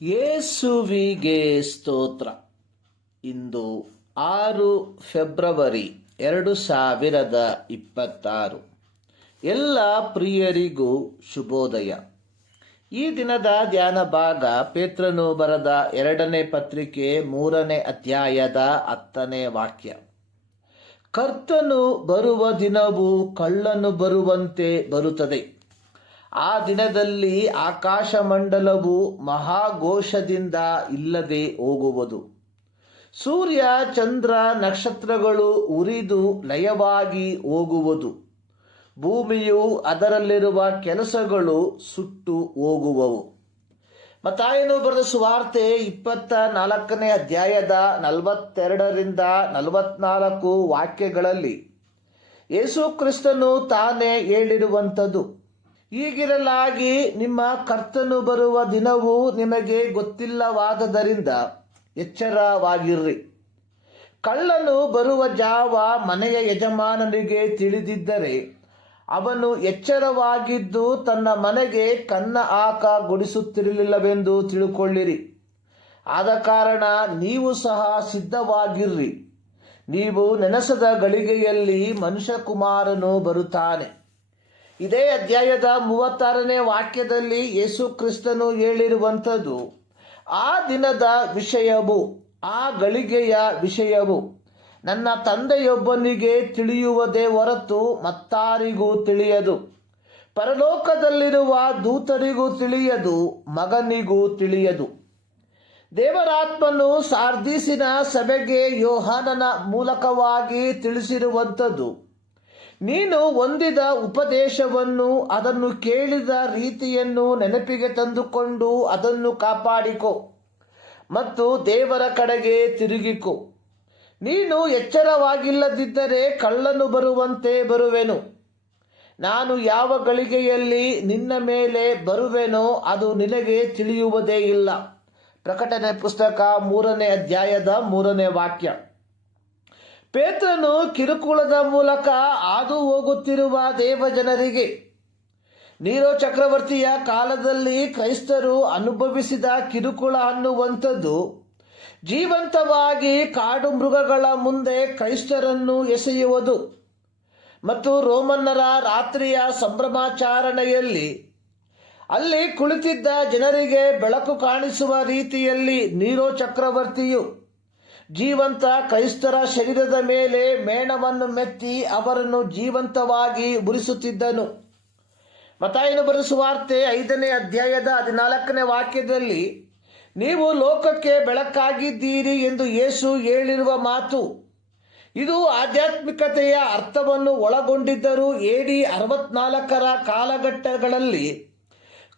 ಯೇಸುವಿಗೆ ಸ್ತೋತ್ರ. ಇಂದು 6 ಫೆಬ್ರವರಿ 2026. ಎಲ್ಲ ಪ್ರಿಯರಿಗೂ ಶುಭೋದಯ. ಈ ದಿನದ ಧ್ಯಾನ ಭಾಗ ಪೇತ್ರನು ಬರೆದ 2ನೇ ಪತ್ರಿಕೆ 3ನೇ ಅಧ್ಯಾಯದ 10ನೇ ವಾಕ್ಯ. ಕರ್ತನು ಬರುವ ದಿನವು ಕಳ್ಳನು ಬರುವಂತೆ ಬರುತ್ತದೆ. ಆ ದಿನದಲ್ಲಿ ಆಕಾಶಮಂಡಲವು ಮಹಾಘೋಷದಿಂದ ಇಲ್ಲದೆ ಹೋಗುವುದು. ಸೂರ್ಯ ಚಂದ್ರ ನಕ್ಷತ್ರಗಳು ಉರಿದು ಲಯವಾಗಿ ಹೋಗುವುದು. ಭೂಮಿಯು ಅದರಲ್ಲಿರುವ ಕೆಲಸಗಳು ಸುಟ್ಟು ಹೋಗುವವು. ಮತ್ತಾಯನು ಬರೆದ ಸುವಾರ್ತೆ 24ನೇ ಅಧ್ಯಾಯದ 42ರಿಂದ 44 ವಾಕ್ಯಗಳಲ್ಲಿ ಯೇಸು ಕ್ರಿಸ್ತನು ತಾನೇ ಹೇಳಿರುವಂಥದ್ದು. ಹೀಗಿರಲಾಗಿ ನಿಮ್ಮ ಕರ್ತನು ಬರುವ ದಿನವು ನಿಮಗೆ ಗೊತ್ತಿಲ್ಲವಾದ್ದರಿಂದ ಎಚ್ಚರವಾಗಿರ್ರಿ. ಕಳ್ಳನು ಬರುವ ಜಾವ ಮನೆಯ ಯಜಮಾನನಿಗೆ ತಿಳಿದಿದ್ದರೆ ಅವನು ಎಚ್ಚರವಾಗಿದ್ದು ತನ್ನ ಮನೆಗೆ ಕನ್ನ ಗುಡಿಸುತ್ತಿರಲಿಲ್ಲವೆಂದು ತಿಳುಕೊಳ್ಳಿರಿ. ಆದ ಕಾರಣ ನೀವು ಸಹ ಸಿದ್ಧವಾಗಿರ್ರಿ. ನೀವು ನೆನೆಸದ ಗಳಿಗೆಯಲ್ಲಿ ಮನುಷ್ಯಕುಮಾರನು ಬರುತ್ತಾನೆ. ಇದೇ ಅಧ್ಯಾಯದ 36ನೇ ವಾಕ್ಯದಲ್ಲಿ ಯೇಸು ಕ್ರಿಸ್ತನು ಹೇಳಿರುವಂಥದ್ದು ಆ ದಿನದ ವಿಷಯವು, ಆ ಗಳಿಗೆಯ ವಿಷಯವು ನನ್ನ ತಂದೆಯೊಬ್ಬನಿಗೆ ತಿಳಿಯುವುದೇ ಹೊರತು ಮತ್ತಾರಿಗೂ ತಿಳಿಯದು. ಪರಲೋಕದಲ್ಲಿರುವ ದೂತರಿಗೂ ತಿಳಿಯದು, ಮಗನಿಗೂ ತಿಳಿಯದು. ದೇವರಾತ್ಮನು ಸಾರ್ದೀಸಿನ ಸಭೆಗೆ ಯೋಹಾನನ ಮೂಲಕವಾಗಿ ತಿಳಿಸಿರುವಂಥದ್ದು, ನೀನು ಹೊಂದಿದ ಉಪದೇಶವನ್ನು, ಅದನ್ನು ಕೇಳಿದ ರೀತಿಯನ್ನು ನೆನಪಿಗೆ ತಂದುಕೊಂಡು ಅದನ್ನು ಕಾಪಾಡಿಕೊ ಮತ್ತು ದೇವರ ಕಡೆಗೆ ತಿರುಗಿಕೊ. ನೀನು ಎಚ್ಚರವಾಗಿಲ್ಲದಿದ್ದರೆ ಕಳ್ಳನು ಬರುವಂತೆ ಬರುವೆನು. ನಾನು ಯಾವ ಗಳಿಗೆಯಲ್ಲಿ ನಿನ್ನ ಮೇಲೆ ಬರುವೆನೋ ಅದು ನಿನಗೆ ತಿಳಿಯುವುದೇ ಇಲ್ಲ. ಪ್ರಕಟಣೆ ಪುಸ್ತಕ 3ನೇ ಅಧ್ಯಾಯದ 3ನೇ ವಾಕ್ಯ. ಪೇತ್ರನು ಕಿರುಕುಳದ ಮೂಲಕ ಹಾದು ಹೋಗುತ್ತಿರುವ ದೇವಜನರಿಗೆ ನೀರೋ ಚಕ್ರವರ್ತಿಯ ಕಾಲದಲ್ಲಿ ಕ್ರೈಸ್ತರು ಅನುಭವಿಸಿದ ಕಿರುಕುಳ ಅನ್ನುವಂಥದ್ದು ಜೀವಂತವಾಗಿ ಕಾಡು ಮೃಗಗಳ ಮುಂದೆ ಕ್ರೈಸ್ತರನ್ನು ಎಸೆಯುವುದು ಮತ್ತು ರೋಮನ್ನರ ರಾತ್ರಿಯ ಸಂಭ್ರಮಾಚರಣೆಯಲ್ಲಿ ಅಲ್ಲಿ ಕುಳಿತಿದ್ದ ಜನರಿಗೆ ಬೆಳಕು ಕಾಣಿಸುವ ರೀತಿಯಲ್ಲಿ ನೀರೋ ಚಕ್ರವರ್ತಿಯು ಜೀವಂತ ಕ್ರೈಸ್ತರ ಶರೀರದ ಮೇಲೆ ಮೇಣವನ್ನು ಮೆತ್ತಿ ಅವರನ್ನು ಜೀವಂತವಾಗಿ ಉರಿಸುತ್ತಿದ್ದನು. ಮತ್ತಾಯನು ಬರೆದ ಸುವಾರ್ತೆ 5ನೇ ಅಧ್ಯಾಯದ 14ನೇ ವಾಕ್ಯದಲ್ಲಿ ನೀವು ಲೋಕಕ್ಕೆ ಬೆಳಕಾಗಿದ್ದೀರಿ ಎಂದು ಯೇಸು ಹೇಳಿರುವ ಮಾತು, ಇದು ಆಧ್ಯಾತ್ಮಿಕತೆಯ ಅರ್ಥವನ್ನು ಒಳಗೊಂಡಿದ್ದರೂ AD 64ರ ಕಾಲಘಟ್ಟಗಳಲ್ಲಿ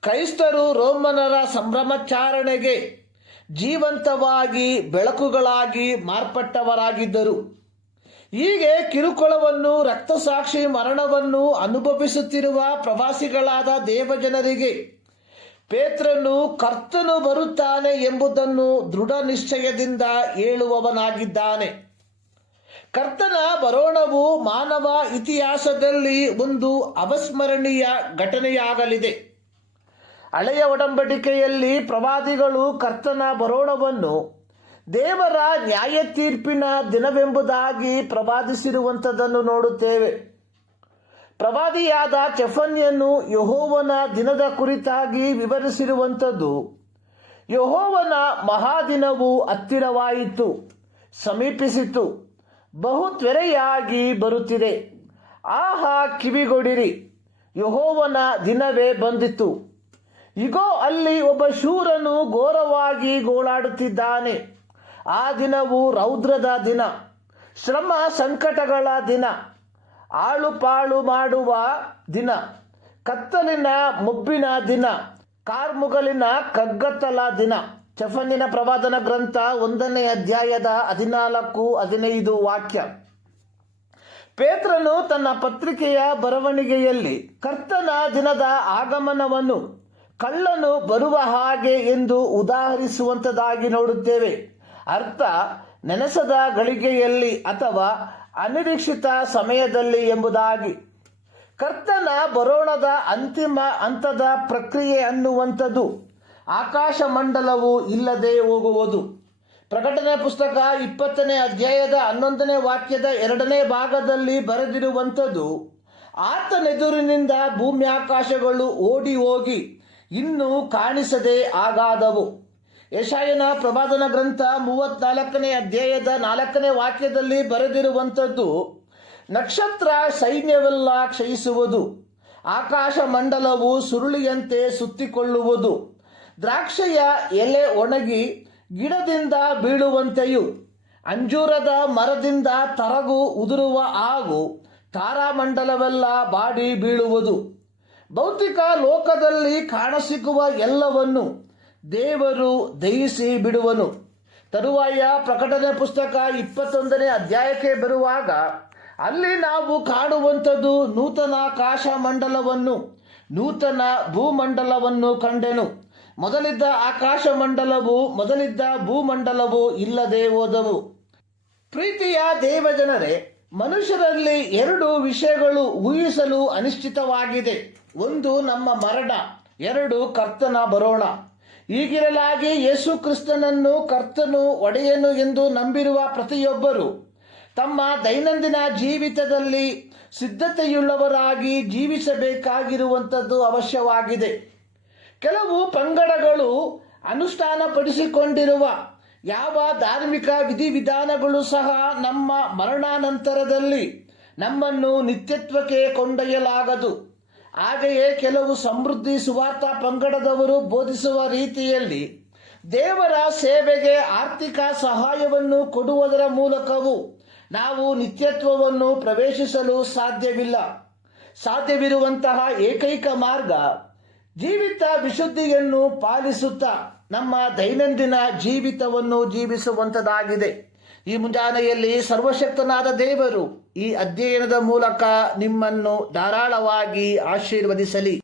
ಕ್ರೈಸ್ತರು ರೋಮನರ ಸಂಭ್ರಮಾಚರಣೆಗೆ ಜೀವಂತವಾಗಿ ಬೆಳಕುಗಳಾಗಿ ಮಾರ್ಪಟ್ಟವರಾಗಿದ್ದರು. ಹೀಗೆ ಕಿರುಕುಳವನ್ನು, ರಕ್ತಸಾಕ್ಷಿ ಮರಣವನ್ನು ಅನುಭವಿಸುತ್ತಿರುವ ಪ್ರವಾಸಿಗಳಾದ ದೇವಜನರಿಗೆ ಪೇತ್ರನು ಕರ್ತನು ಬರುತ್ತಾನೆ ಎಂಬುದನ್ನು ದೃಢ ನಿಶ್ಚಯದಿಂದ ಹೇಳುವವನಾಗಿದ್ದಾನೆ. ಕರ್ತನ ಬರೋಣವು ಮಾನವ ಇತಿಹಾಸದಲ್ಲಿ ಒಂದು ಅವಿಸ್ಮರಣೀಯ ಘಟನೆಯಾಗಲಿದೆ. ಹಳೆಯ ಒಡಂಬಡಿಕೆಯಲ್ಲಿ ಪ್ರವಾದಿಗಳು ಕರ್ತನ ಬರೋಣವನ್ನು ದೇವರ ನ್ಯಾಯ ತೀರ್ಪಿನ ದಿನವೆಂಬುದಾಗಿ ಪ್ರವಾದಿಸಿರುವಂಥದ್ದನ್ನು ನೋಡುತ್ತೇವೆ. ಪ್ರವಾದಿಯಾದ ಚೆಫನ್ಯನು ಯೆಹೋವನ ದಿನದ ಕುರಿತಾಗಿ ವಿವರಿಸಿರುವಂಥದ್ದು, ಯೆಹೋವನ ಮಹಾದಿನವು ಹತ್ತಿರವಾಯಿತು, ಸಮೀಪಿಸಿತು, ಬಹು ತ್ವರೆಯಾಗಿ ಬರುತ್ತಿದೆ. ಆಹಾ, ಕಿವಿಗೊಡಿರಿ, ಯೆಹೋವನ ದಿನವೇ ಬಂದಿತು. ಇಗೋ, ಅಲ್ಲಿ ಒಬ್ಬ ಶೂರನು ಘೋರವಾಗಿ ಗೋಳಾಡುತ್ತಿದ್ದಾನೆ. ಆ ದಿನವು ರೌದ್ರದ ದಿನ, ಶ್ರಮ ಸಂಕಟಗಳ ದಿನ, ಆಳುಪಾಳು ಮಾಡುವ ದಿನ, ಕತ್ತಲಿನ ಮುಬ್ಬಿನ ದಿನ, ಕಾರ್ಮುಗಲಿನ ಕಗ್ಗತ್ತಲ ದಿನ. ಚೆಫನ್ಯನ ಪ್ರವಾದನ ಗ್ರಂಥ 1ನೇ ಅಧ್ಯಾಯದ 14-15 ವಾಕ್ಯ. ಪೇತ್ರನು ತನ್ನ ಪತ್ರಿಕೆಯ ಬರವಣಿಗೆಯಲ್ಲಿ ಕರ್ತನ ದಿನದ ಆಗಮನವನ್ನು ಕಳ್ಳನು ಬರುವ ಹಾಗೆ ಎಂದು ಉದಾಹರಿಸುವಂಥದ್ದಾಗಿ ನೋಡುತ್ತೇವೆ. ಅರ್ಥ ನೆನೆಸದ ಗಳಿಗೆಯಲ್ಲಿ ಅಥವಾ ಅನಿರೀಕ್ಷಿತ ಸಮಯದಲ್ಲಿ ಎಂಬುದಾಗಿ. ಕರ್ತನ ಬರೋಣದ ಅಂತಿಮ ಹಂತದ ಪ್ರಕ್ರಿಯೆ ಅನ್ನುವಂಥದ್ದು ಆಕಾಶ ಮಂಡಲವು ಇಲ್ಲದೆ ಹೋಗುವುದು. ಪ್ರಕಟಣೆ ಪುಸ್ತಕ 20ನೇ ಅಧ್ಯಾಯದ 11ನೇ ವಾಕ್ಯದ 2ನೇ ಭಾಗದಲ್ಲಿ ಬರೆದಿರುವಂಥದ್ದು, ಆತನೆದುರಿನಿಂದ ಭೂಮಿ ಆಕಾಶಗಳು ಓಡಿ ಹೋಗಿ ಇನ್ನೂ ಕಾಣಿಸದೆ ಆಗಾದವು. ಯೆಶಾಯನ ಪ್ರವಾದನ ಗ್ರಂಥ 34ನೇ ಅಧ್ಯಾಯದ 4ನೇ ವಾಕ್ಯದಲ್ಲಿ ಬರೆದಿರುವಂಥದ್ದು, ನಕ್ಷತ್ರ ಸೈನ್ಯವೆಲ್ಲ ಕ್ಷಯಿಸುವುದು, ಆಕಾಶ ಮಂಡಲವು ಸುರುಳಿಯಂತೆ ಸುತ್ತಿಕೊಳ್ಳುವುದು, ದ್ರಾಕ್ಷೆಯ ಎಲೆ ಒಣಗಿ ಗಿಡದಿಂದ ಬೀಳುವಂತೆಯೂ, ಅಂಜೂರದ ಮರದಿಂದ ತರಗು ಉದುರುವ ಹಾಗೂ ತಾರಾಮಂಡಲವೆಲ್ಲ ಬಾಡಿ ಬೀಳುವುದು. ಭೌತಿಕ ಲೋಕದಲ್ಲಿ ಕಾಣಸಿಗುವ ಎಲ್ಲವನ್ನು ದೇವರು ದಹಿಸಿ ಬಿಡುವನು. ತರುವಾಯ ಪ್ರಕಟಣೆ ಪುಸ್ತಕ 21ನೇ ಅಧ್ಯಾಯಕ್ಕೆ ಬರುವಾಗ ಅಲ್ಲಿ ನಾವು ಕಾಣುವಂಥದ್ದು ನೂತನ ಆಕಾಶ ಮಂಡಲವನ್ನು, ನೂತನ ಭೂಮಂಡಲವನ್ನು ಕಂಡೆನು. ಮೊದಲಿದ್ದ ಆಕಾಶ ಮಂಡಲವು, ಮೊದಲಿದ್ದ ಭೂಮಂಡಲವು ಇಲ್ಲದೆ ಹೋದವು. ಪ್ರೀತಿಯ ದೇವಜನರೇ, ಮನುಷ್ಯರಲ್ಲಿ 2 ವಿಷಯಗಳು ಊಹಿಸಲು ಅನಿಶ್ಚಿತವಾಗಿದೆ. 1 ನಮ್ಮ ಮರಣ, 2 ಕರ್ತನ ಬರೋಣ. ಹೀಗಿರಲಾಗಿ ಯೇಸು ಕ್ರಿಸ್ತನನ್ನು ಕರ್ತನು ಒಡೆಯನು ಎಂದು ನಂಬಿರುವ ಪ್ರತಿಯೊಬ್ಬರು ತಮ್ಮ ದೈನಂದಿನ ಜೀವಿತದಲ್ಲಿ ಸಿದ್ಧತೆಯುಳ್ಳವರಾಗಿ ಜೀವಿಸಬೇಕಾಗಿರುವಂಥದ್ದು ಅವಶ್ಯವಾಗಿದೆ. ಕೆಲವು ಪಂಗಡಗಳು ಅನುಷ್ಠಾನಪಡಿಸಿಕೊಂಡಿರುವ ಯಾವ ಧಾರ್ಮಿಕ ವಿಧಿವಿಧಾನಗಳು ಸಹ ನಮ್ಮ ಮರಣಾನಂತರದಲ್ಲಿ ನಮ್ಮನ್ನು ನಿತ್ಯತ್ವಕ್ಕೆ ಕೊಂಡೊಯ್ಯಲಾಗದು. ಹಾಗೆಯೇ ಕೆಲವು ಸಮೃದ್ಧಿ ಸುವಾರ್ಥ ಪಂಗಡದವರು ಬೋಧಿಸುವ ರೀತಿಯಲ್ಲಿ ದೇವರ ಸೇವೆಗೆ ಆರ್ಥಿಕ ಸಹಾಯವನ್ನು ಕೊಡುವುದರ ಮೂಲಕವೂ ನಾವು ನಿತ್ಯತ್ವವನ್ನು ಪ್ರವೇಶಿಸಲು ಸಾಧ್ಯವಿಲ್ಲ. ಸಾಧ್ಯವಿರುವಂತಹ ಏಕೈಕ ಮಾರ್ಗ ಜೀವಿತ ವಿಶುದ್ಧಿಯನ್ನು ಪಾಲಿಸುತ್ತಾ ನಮ್ಮ ದೈನಂದಿನ ಜೀವಿತವನ್ನು ಜೀವಿಸುವಂಥದ್ದಾಗಿದೆ. ಈ ಮುಂಜಾನೆಯಲ್ಲಿ ಸರ್ವಶಕ್ತನಾದ ದೇವರು ಈ ಅಧ್ಯಯನದ ಮೂಲಕ ನಿಮ್ಮನ್ನು ಧಾರಾಳವಾಗಿ ಆಶೀರ್ವದಿಸಲಿ.